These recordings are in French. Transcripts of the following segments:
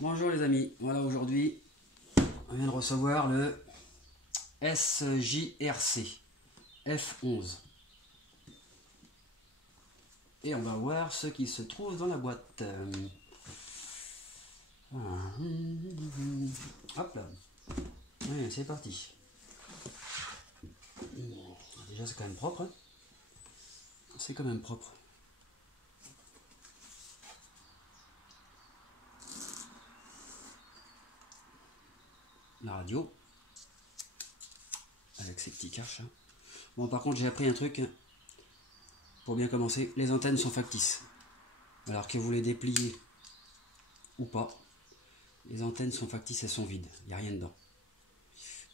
Bonjour les amis, voilà aujourd'hui on vient de recevoir le SJRC F11 et on va voir ce qui se trouve dans la boîte. Hop là, ouais, c'est parti. Déjà c'est quand même propre, hein. C'est quand même propre. La radio avec ses petits caches. Bon, par contre j'ai appris un truc pour bien commencer, les antennes sont factices, alors que vous les dépliez ou pas, les antennes sont factices, elles sont vides, il n'y a rien dedans.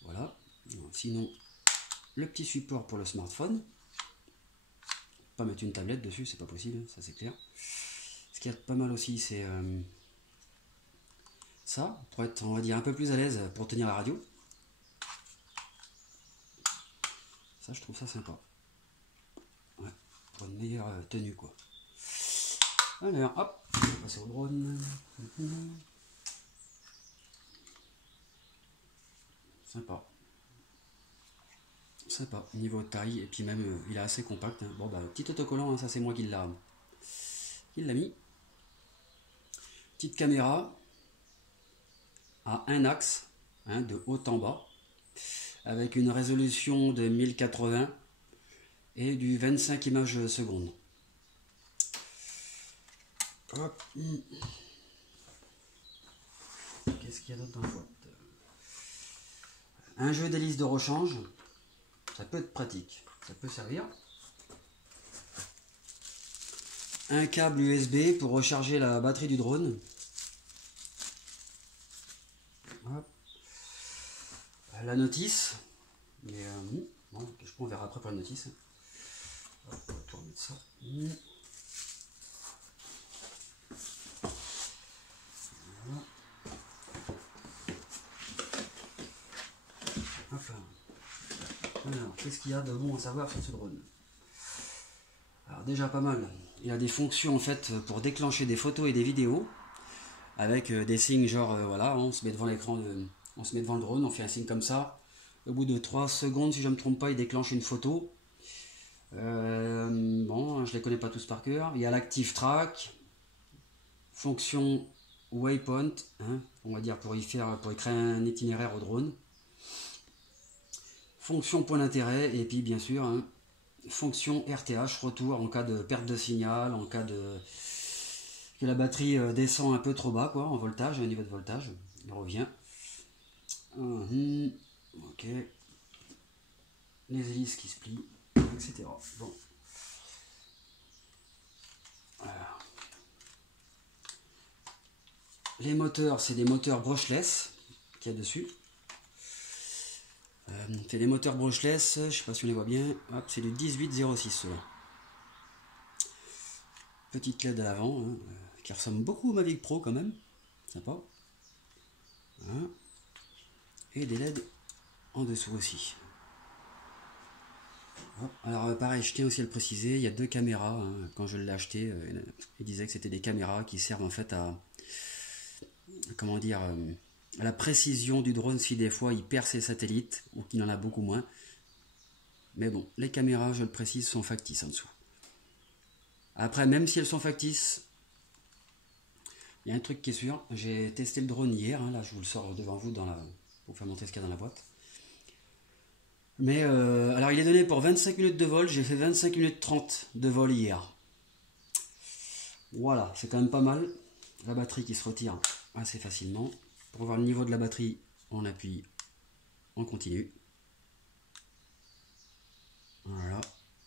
Voilà. Sinon, le petit support pour le smartphone, pas mettre une tablette dessus, c'est pas possible, ça c'est clair. Ce qui est pas mal aussi, c'est ça, pour être, on va dire, un peu plus à l'aise pour tenir la radio. Ça, je trouve ça sympa. Ouais, pour une meilleure tenue, quoi. Alors, hop, on va passer au drone. Sympa. Sympa, niveau taille, et puis même, il est assez compact. Hein. Bon, bah, petit autocollant, hein, ça c'est moi qui l'a mis. Petite caméra à un axe, hein, de haut en bas, avec une résolution de 1080 et du 25 images secondes. Hop. Qu'est-ce qu'il y a d'autre dans la boîte? Un jeu d'hélice de rechange, ça peut être pratique, ça peut servir. Un câble USB pour recharger la batterie du drone. Hop. La notice, mais bon, je on verra après pour la notice. Hop, on va tout remettre ça. Voilà. Hop là. Alors, qu'est-ce qu'il y a de bon à savoir sur ce drone? Alors déjà pas mal. Il a des fonctions en fait pour déclencher des photos et des vidéos avec des signes genre voilà, on se met devant l'écran, on se met devant le drone, on fait un signe comme ça. Au bout de 3 secondes, si je ne me trompe pas, il déclenche une photo. Bon, je les connais pas tous par cœur. Il y a l'active track, fonction waypoint, hein, on va dire pour y créer un itinéraire au drone. Fonction point d'intérêt et puis bien sûr hein, fonction RTH, retour en cas de perte de signal, en cas de que la batterie descend un peu trop bas quoi, en voltage, au niveau de voltage, il revient. Ok. Les hélices qui se plient, etc. Bon. Alors. Les moteurs, c'est des moteurs brushless qu'il y a dessus. C'est des moteurs brushless, je sais pas si on les voit bien. Hop, c'est du 1806 ceux-là. Petite LED à l'avant, hein, qui ressemble beaucoup au Mavic Pro quand même. Sympa. Hein. Et des LED en dessous aussi. Hop. Alors pareil, je tiens aussi à le préciser, il y a deux caméras. Hein. Quand je l'ai acheté, il disait que c'était des caméras qui servent en fait à, comment dire, à la précision du drone si des fois il perd ses satellites ou qu'il en a beaucoup moins. Mais bon, les caméras, je le précise, sont factices en dessous. Après, même si elles sont factices, il y a un truc qui est sûr. J'ai testé le drone hier, hein, là je vous le sors devant vous pour vous faire montrer ce qu'il y a dans la boîte. Mais alors il est donné pour 25 minutes de vol, j'ai fait 25 minutes 30 de vol hier. Voilà, c'est quand même pas mal. La batterie qui se retire assez facilement. Pour voir le niveau de la batterie, on appuie, on continue. Voilà,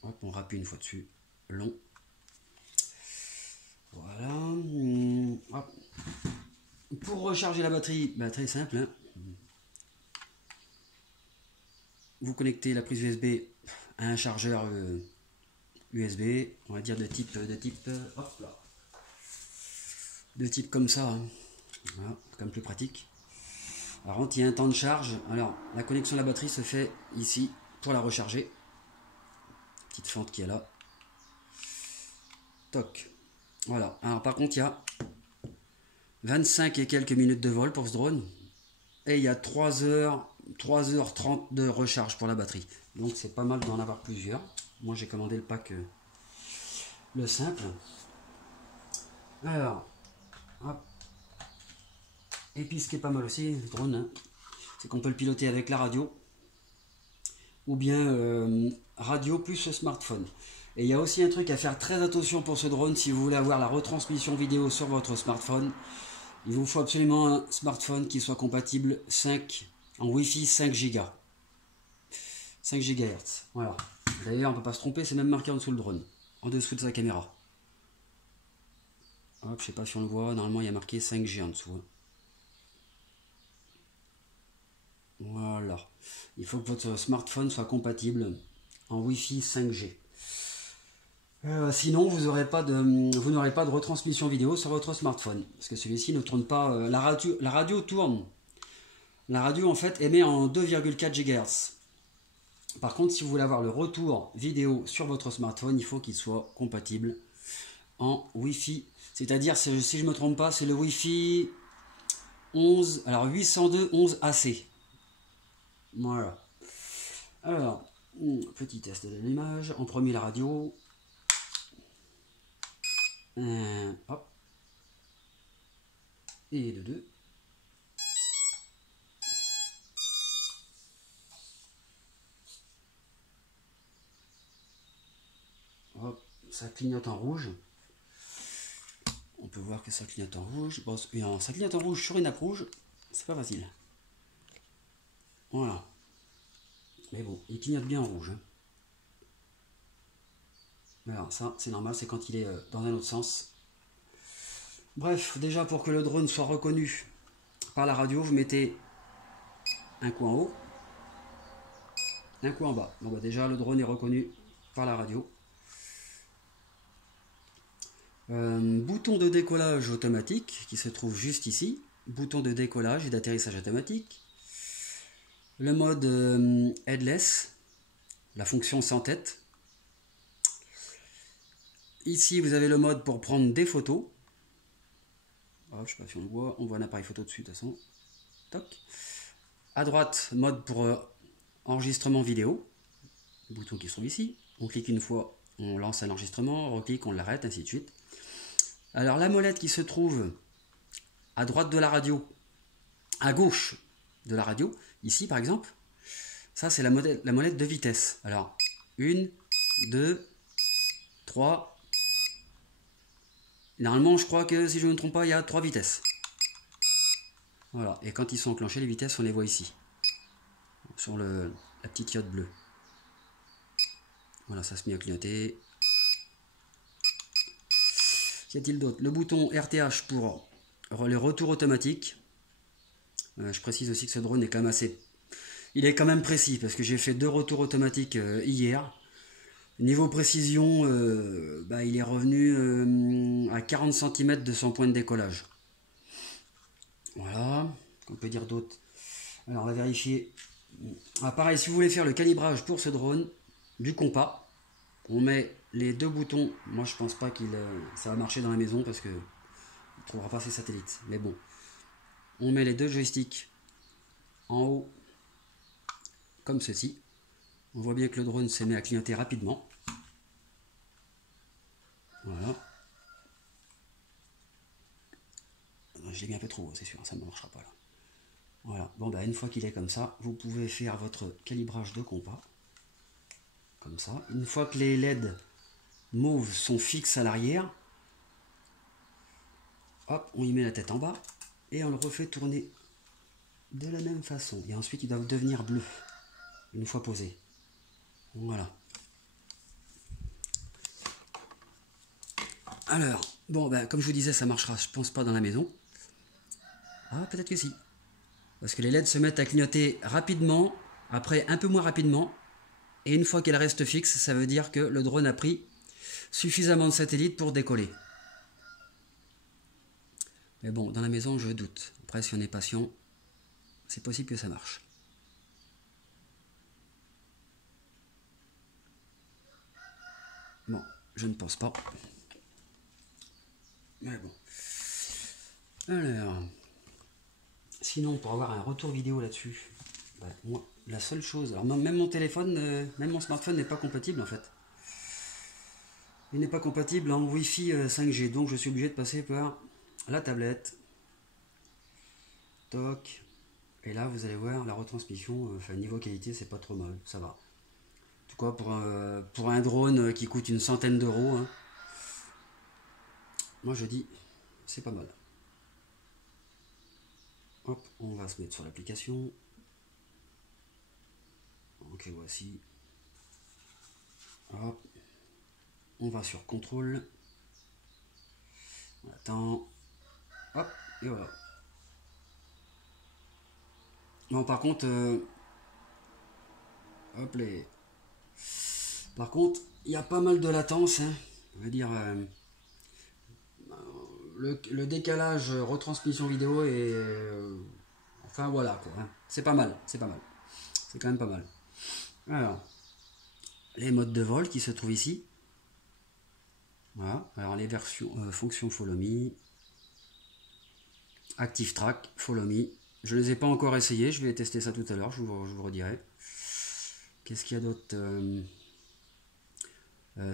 hop, on rappuie une fois dessus, long. Voilà. Hop. Pour recharger la batterie, bah, très simple. Hein. Vous connectez la prise USB à un chargeur USB, on va dire de type hop là. De type comme ça. Hein. Voilà, c'est quand même plus pratique. Alors, il y a un temps de charge. Alors, la connexion de la batterie se fait ici pour la recharger. Petite fente qui est là. Toc. Voilà. Alors, par contre, il y a 25 et quelques minutes de vol pour ce drone. Et il y a 3h30 de recharge pour la batterie. Donc c'est pas mal d'en avoir plusieurs. Moi j'ai commandé le pack, le simple. Alors, hop. Et puis ce qui est pas mal aussi, le drone, hein, c'est qu'on peut le piloter avec la radio. Ou bien radio plus le smartphone. Et il y a aussi un truc à faire très attention pour ce drone. Si vous voulez avoir la retransmission vidéo sur votre smartphone, il vous faut absolument un smartphone qui soit compatible 5 en Wi-Fi 5 Go. 5 GHz. Voilà. D'ailleurs, on ne peut pas se tromper, c'est même marqué en dessous le drone, en dessous de sa caméra. Hop, je sais pas si on le voit, normalement il y a marqué 5G en dessous. Voilà. Il faut que votre smartphone soit compatible en Wi-Fi 5G. Sinon, vous n'aurez pas de retransmission vidéo sur votre smartphone. Parce que celui-ci ne tourne pas. La radio tourne. La radio, en fait, émet en 2,4 GHz. Par contre, si vous voulez avoir le retour vidéo sur votre smartphone, il faut qu'il soit compatible en Wi-Fi. C'est-à-dire, si je ne me trompe pas, c'est le Wi-Fi 11, alors 802.11ac. Voilà. Alors, petit test de l'image. En premier, la radio. Hop. Et de deux. Hop, ça clignote en rouge. On peut voir que ça clignote en rouge. Bon, ça clignote en rouge sur une nappe rouge, c'est pas facile. Voilà. Mais bon, il clignote bien en rouge. Alors ça, c'est normal, c'est quand il est dans un autre sens. Bref, déjà pour que le drone soit reconnu par la radio, vous mettez un coup en haut, un coup en bas. Bon, bah déjà, le drone est reconnu par la radio. Bouton de décollage automatique qui se trouve juste ici. Bouton de décollage et d'atterrissage automatique. Le mode headless, la fonction sans tête. Ici, vous avez le mode pour prendre des photos. Oh, je sais pas si on voit un appareil photo dessus de toute façon. Toc. À droite, mode pour enregistrement vidéo. Boutons qui sont ici. On clique une fois, on lance un enregistrement, on reclique, on l'arrête, ainsi de suite. Alors la molette qui se trouve à droite de la radio, à gauche de la radio, ici par exemple, ça c'est la molette de vitesse. Alors, 1, 2, 3. Normalement, je crois que si je ne me trompe pas, il y a 3 vitesses. Voilà, et quand ils sont enclenchés, les vitesses, on les voit ici, sur la petite diode bleue. Voilà, ça se met à clignoter. Qu'y a-t-il d'autre? Le bouton RTH pour le retour automatique. Je précise aussi que ce drone est quand même il est quand même précis, parce que j'ai fait 2 retours automatiques hier. Niveau précision, il est revenu à 40 cm de son point de décollage. Voilà, qu'on peut dire d'autre. Alors on va vérifier. Ah, pareil, si vous voulez faire le calibrage pour ce drone, du compas, on met les 2 boutons. Moi je pense pas ça va marcher dans la maison parce que il ne trouvera pas ses satellites. Mais bon, on met les 2 joysticks en haut, comme ceci. On voit bien que le drone s'est mis à clignoter rapidement. Voilà. Je l'ai mis un peu trop haut, c'est sûr, ça ne marchera pas là. Voilà, bon une fois qu'il est comme ça, vous pouvez faire votre calibrage de compas. Comme ça. Une fois que les LED mauves sont fixes à l'arrière, hop, on y met la tête en bas et on le refait tourner de la même façon. Et ensuite, ils doivent devenir bleus une fois posés. Voilà. Alors, bon, comme je vous disais, ça marchera, je pense pas dans la maison. Ah, peut-être que si. Parce que les LED se mettent à clignoter rapidement, après un peu moins rapidement. Et une fois qu'elle reste fixe, ça veut dire que le drone a pris suffisamment de satellites pour décoller. Mais bon, dans la maison, je doute. Après, si on est patient, c'est possible que ça marche. Bon, je ne pense pas. Mais bon. Alors, sinon pour avoir un retour vidéo là-dessus, bah, moi, la seule chose, alors même mon téléphone, même mon smartphone n'est pas compatible en fait. Il n'est pas compatible en Wi-Fi 5G, donc je suis obligé de passer par la tablette. Toc. Et là, vous allez voir la retransmission, enfin niveau qualité, c'est pas trop mal, ça va. En tout cas, pour un drone qui coûte une centaine d'euros, hein, moi je dis, c'est pas mal. Hop, on va se mettre sur l'application. Ok, voici. Hop, on va sur contrôle. On attend. Hop, et voilà. Non, par contre, hop les. Par contre, il y a pas mal de latence, hein. On va dire, le décalage retransmission vidéo est, enfin voilà quoi, hein. C'est pas mal, c'est pas mal. C'est quand même pas mal. Alors, les modes de vol qui se trouvent ici. Voilà. Alors les versions, fonctions Follow Me, Active Track, Follow Me. Je ne les ai pas encore essayés, je vais tester ça tout à l'heure, je vous redirai. Qu'est-ce qu'il y a d'autre?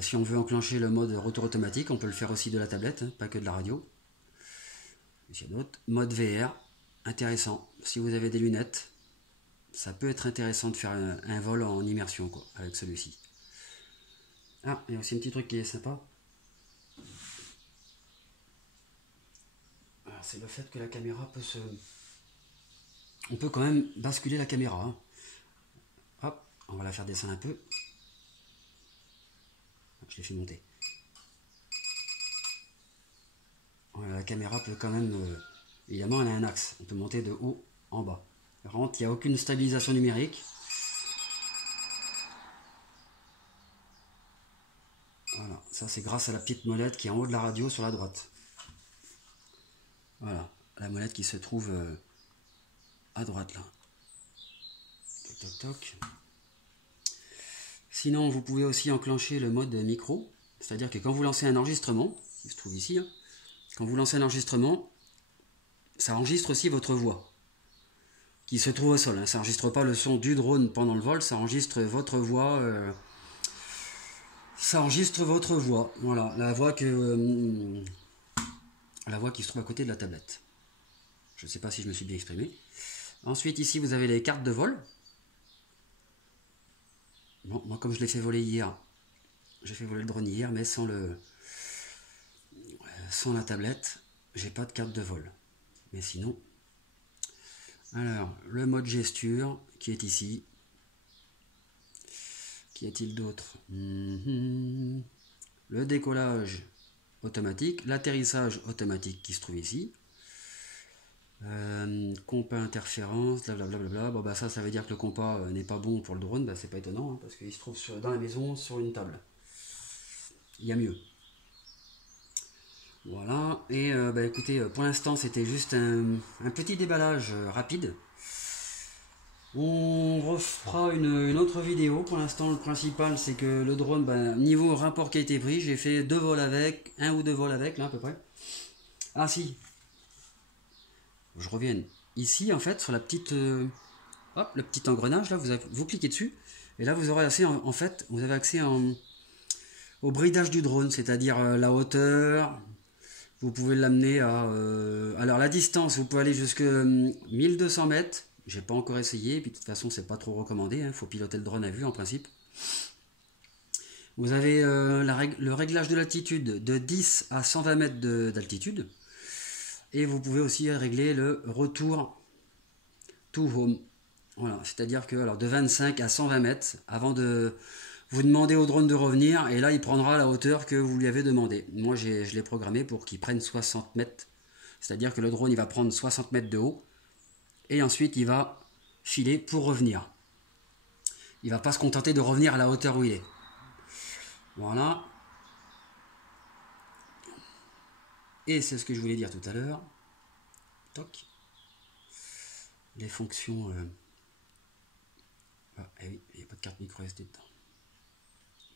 Si on veut enclencher le mode retour automatique, on peut le faire aussi de la tablette, hein, pas que de la radio. Qu'est-ce qu'il y a d'autre? Mode VR, intéressant. Si vous avez des lunettes, ça peut être intéressant de faire un vol en immersion quoi, avec celui-ci. Ah, il y a aussi un petit truc qui est sympa. C'est le fait que la caméra peut se... On peut quand même basculer la caméra, hein. Hop, on va la faire descendre un peu. Je l'ai fait monter. Voilà, la caméra peut quand même... évidemment, elle a un axe. On peut monter de haut en bas. Par contre, il n'y a aucune stabilisation numérique. Voilà, ça c'est grâce à la petite molette qui est en haut de la radio sur la droite. Voilà, la molette qui se trouve à droite là. Toc toc toc. Sinon, vous pouvez aussi enclencher le mode micro. C'est-à-dire que quand vous lancez un enregistrement, qui se trouve ici, hein, quand vous lancez un enregistrement, ça enregistre aussi votre voix, qui se trouve au sol, hein. Ça n'enregistre pas le son du drone pendant le vol, ça enregistre votre voix. Ça enregistre votre voix. Voilà, la voix qui se trouve à côté de la tablette. Je ne sais pas si je me suis bien exprimé. Ensuite, ici, vous avez les cartes de vol. Bon, moi, comme je l'ai fait voler hier, j'ai fait voler le drone hier, mais sans la tablette, j'ai pas de carte de vol. Mais sinon, alors le mode gesture qui est ici. Qu'y a-t-il d'autre? Le décollage automatique, l'atterrissage automatique qui se trouve ici. Compas interférence, blablabla. Bon, bah ça veut dire que le compas n'est pas bon pour le drone, bah, c'est pas étonnant, hein, parce qu'il se trouve dans la maison sur une table. Il y a mieux. Voilà, et bah, écoutez, pour l'instant c'était juste un petit déballage rapide. On refera une autre vidéo. Pour l'instant, le principal c'est que le drone, bah, niveau rapport qui a été pris, j'ai fait 2 vols avec, 1 ou 2 vols avec, là à peu près. Ah si, je reviens ici en fait sur la petite, hop, le petit engrenage là, vous cliquez dessus et là vous aurez accès en fait, vous avez accès au bridage du drone, c'est-à-dire la hauteur. Vous pouvez l'amener à, alors la distance, vous pouvez aller jusqu'à 1200 mètres. J'ai pas encore essayé, puis de toute façon c'est pas trop recommandé, hein. Faut piloter le drone à vue en principe. Vous avez le réglage de l'altitude de 10 à 120 mètres d'altitude. Et vous pouvez aussi régler le retour to home. Voilà, c'est-à-dire que alors, de 25 à 120 mètres, avant de vous demander au drone de revenir, et là il prendra la hauteur que vous lui avez demandé. Moi je l'ai programmé pour qu'il prenne 60 mètres. C'est-à-dire que le drone il va prendre 60 mètres de haut, et ensuite il va filer pour revenir. Il va pas se contenter de revenir à la hauteur où il est. Voilà. Et c'est ce que je voulais dire tout à l'heure. Toc. Les fonctions... Ah, eh oui, il n'y a pas de carte micro SD dedans.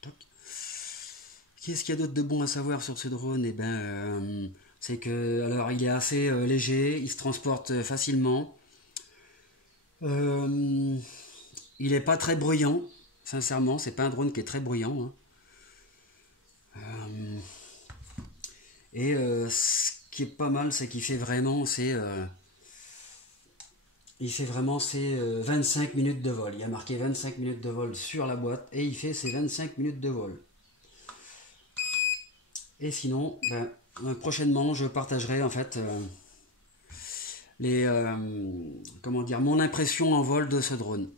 Toc. Qu'est-ce qu'il y a d'autre de bon à savoir sur ce drone? Eh ben, C'est que, alors, il est assez léger, il se transporte facilement. Il n'est pas très bruyant, sincèrement, c'est pas un drone qui est très bruyant, hein. Et ce qui est pas mal, c'est qu'il fait vraiment ses 25 minutes de vol. Il y a marqué 25 minutes de vol sur la boîte et il fait ses 25 minutes de vol. Et sinon, prochainement, je partagerai en fait mon impression en vol de ce drone.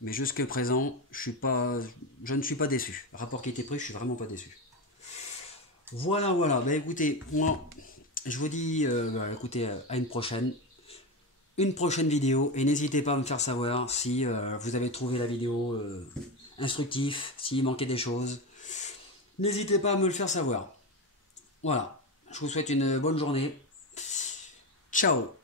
Mais jusqu'à présent, je ne suis pas déçu. Rapport qualité-prix, je suis vraiment pas déçu. Voilà, voilà. Ben écoutez, moi, je vous dis, écoutez, à une prochaine vidéo. Et n'hésitez pas à me faire savoir si vous avez trouvé la vidéo instructive, s'il manquait des choses. N'hésitez pas à me le faire savoir. Voilà. Je vous souhaite une bonne journée. Ciao.